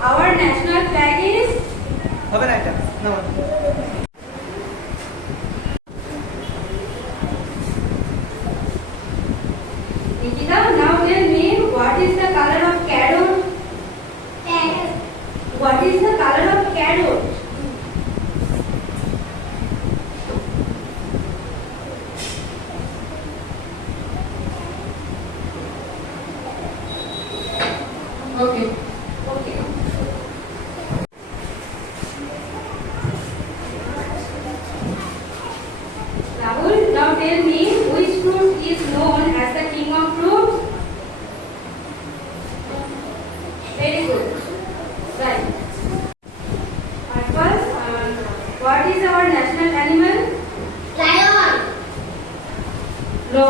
Our national flag is. হবে না এটা না Nikita, now tell me what is the color of carrot? Carrot. What is the color of carrot? Okay. Okay. Rahul, now tell me which fruit is known as the king of fruits? Very good. Right. At first, what is our national animal? Lion. No.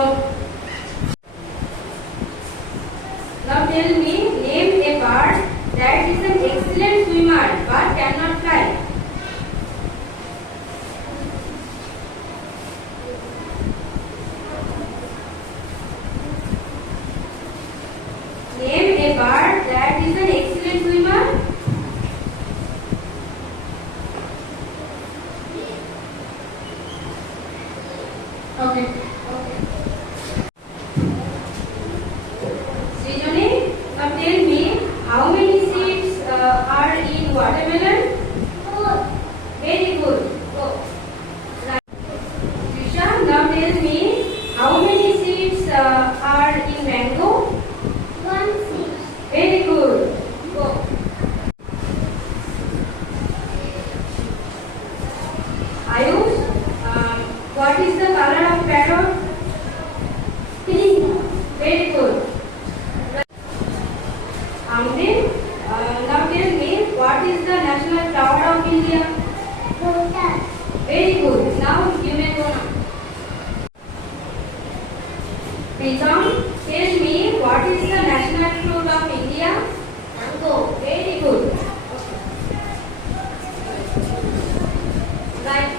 Now tell me, name a bird that is an excellent swimmer but cannot fly. Name a bird that is an excellent swimmer. Okay. Srijani, now tell me how many seeds are in watermelon? 4. Very good. Go. Right. Trisha, now tell me how many seeds are in mango? 1 seed. Very good. Go. Ayush, what is the color of parrot? Green. Very good. Amrin, now tell me what is the national flower of India? Lotus. Very good. Now you may go now. Pritam, tell me what is the national fruit of India? Mango. Very good. Right.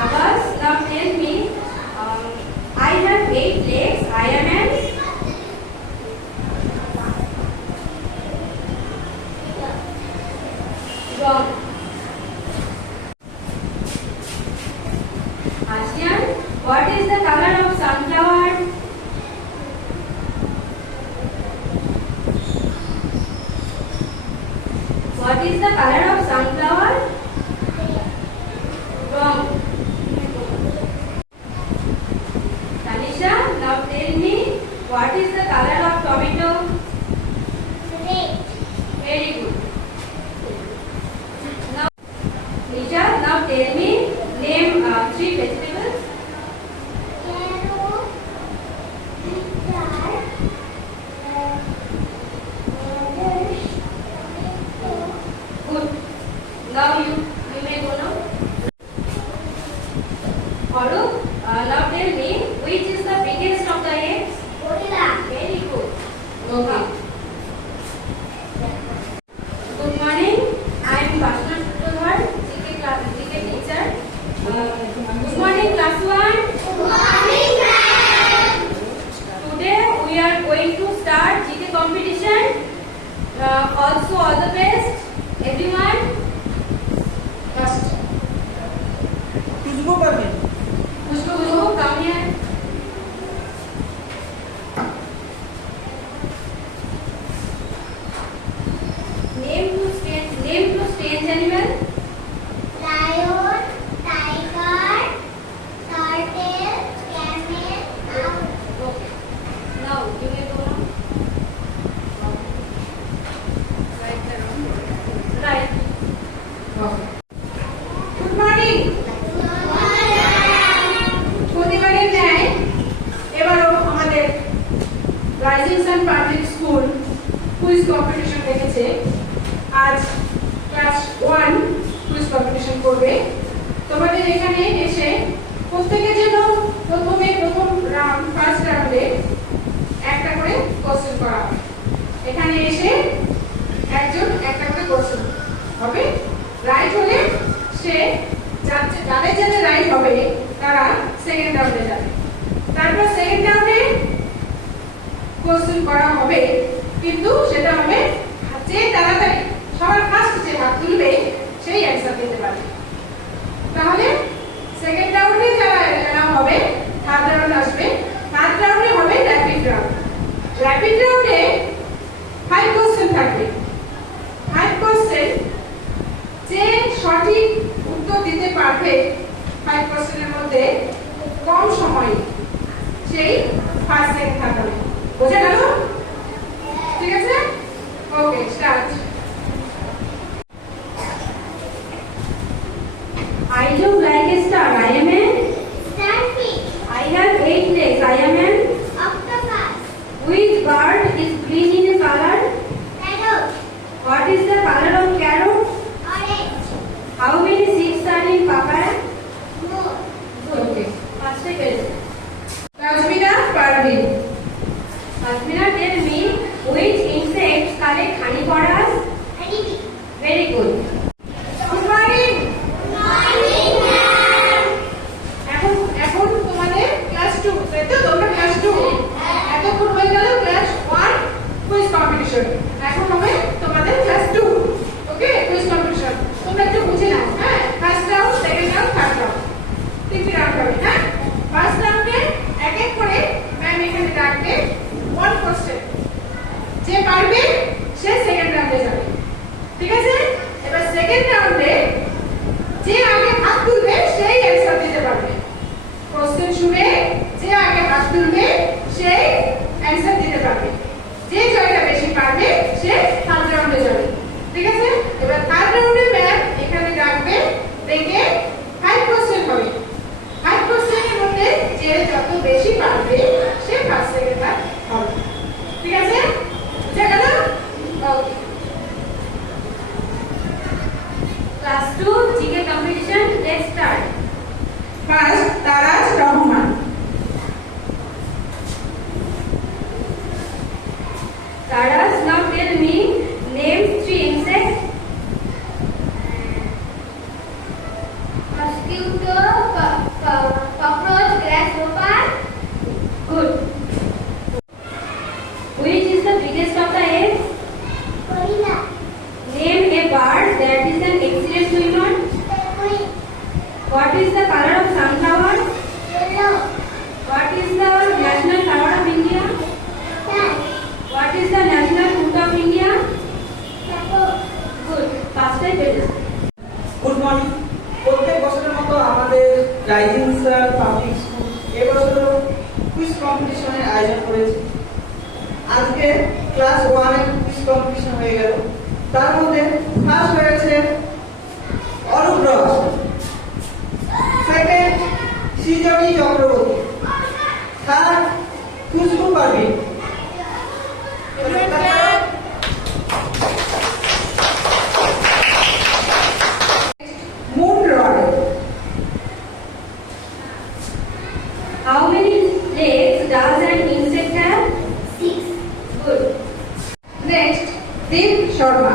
Abbas, now tell me, I have 8 legs. I am an. Wrong. Asian, what is the color of sunflower? What is the color of sunflower? Wrong. Tanisha, now tell me what is the color of tomato? Red. Very good. Now, Nisha, now tell me name 3 vegetables. Carrot. Bitter. Radish. Tomato. Good. Now you may go now. Arup, now tell me which is the biggest of the eggs? Gorilla. Very good. Okay. Good morning. I am Bashna Sutradhar, GK teacher. Good morning, class 1. Good morning, ma'am. Today we are going to start GK competition. Also, all the best, everyone. First, খুশবু পারবে Pushpa, come here. Name to strange animal. Lion. Tiger. Turtle. Camel. Owl. Okay. Now you may go now. Right there. Right. Okay. Good morning. প্রতিবারের ন্যায় এবারও আমাদের rising sun public school quiz competition রেখেছে। আজ class 1 quiz competition করবে। তোমাদের এখানে এসে প্রত্যেকের জন্য প্রথম রাউন্ড ফার্স্ট রাউন্ডে একটা করে কোশ্চেন করা হবে। এখানে এসে একজন একটা করে কোশ্চেন হবে। রাইট হলে সে যাদের রাইট হবে তারা সেকেন্ড রাউন্ডে যাবে। তারপর সেকেন্ড রাউন্ডে কোশ্চেন করা হবে, কিন্তু সেটা হবে যে এখন হবে তোমাদের ক্লাস 2 ওকে কুইজ কম্পিটিশন তোমরা একটু বুঝে নাও হ্যাঁ first round second round third round তিনটি রাউন্ড হবে হ্যাঁ ফার্স্ট রাউন্ডে এক এক করে ম্যাম এখানে রাখবে ওয়ান কোশ্চেন যে পারবে সে সেকেন্ড রাউন্ডে যাবে ঠিক আছে এবার সেকেন্ড রাউন্ডে যে আগে হাত তুলবে সেই অ্যানসার দিতে পারবে কোশ্চেন শুনে যে আগে হাত তুলবে সেই অ্যানসার দিতে পারবে যে জয়টা বেশি পারবে সে থার্ড রাউন্ডে যাবে ঠিক আছে এবার থার্ড রাউন্ডে ম্যাম এখানে রাখবে দেখে 5 কোশ্চেন হবে 5 কোশ্চেনের মধ্যে যে যত বেশি পারবে সে ফার্স্ট সেকেন্ড থার্ড হবে ঠিক আছে বুঝা গেল okay Class 2 GK competition. Let's start. First Taraz Rahman Taras, now tell me name 3 insects. Mosquito, cockroach, grasshopper, Good. Which is the biggest of the eggs? gorilla, Name a bird that is an excellent swimmer. penguin, What is the color of sunflower? yellow, What is the national flower of India? tan, What is the national food of India? taco, Good. First time pages. Good morning প্রত্যেক বছরের মতো আমাদের rising star public school এবছরও quiz কম্পিটিশনের আয়োজন করেছে আজকে class 1 এর কুইজ কম্পিটিশন হয়ে গেল তার মধ্যে ফার্স্ট হয়েছে Arup Ras second Srijani Chakraborty third Khushbu Parvin Moon Roy How many legs does an insect have? 6, Good. Next Deep Sharma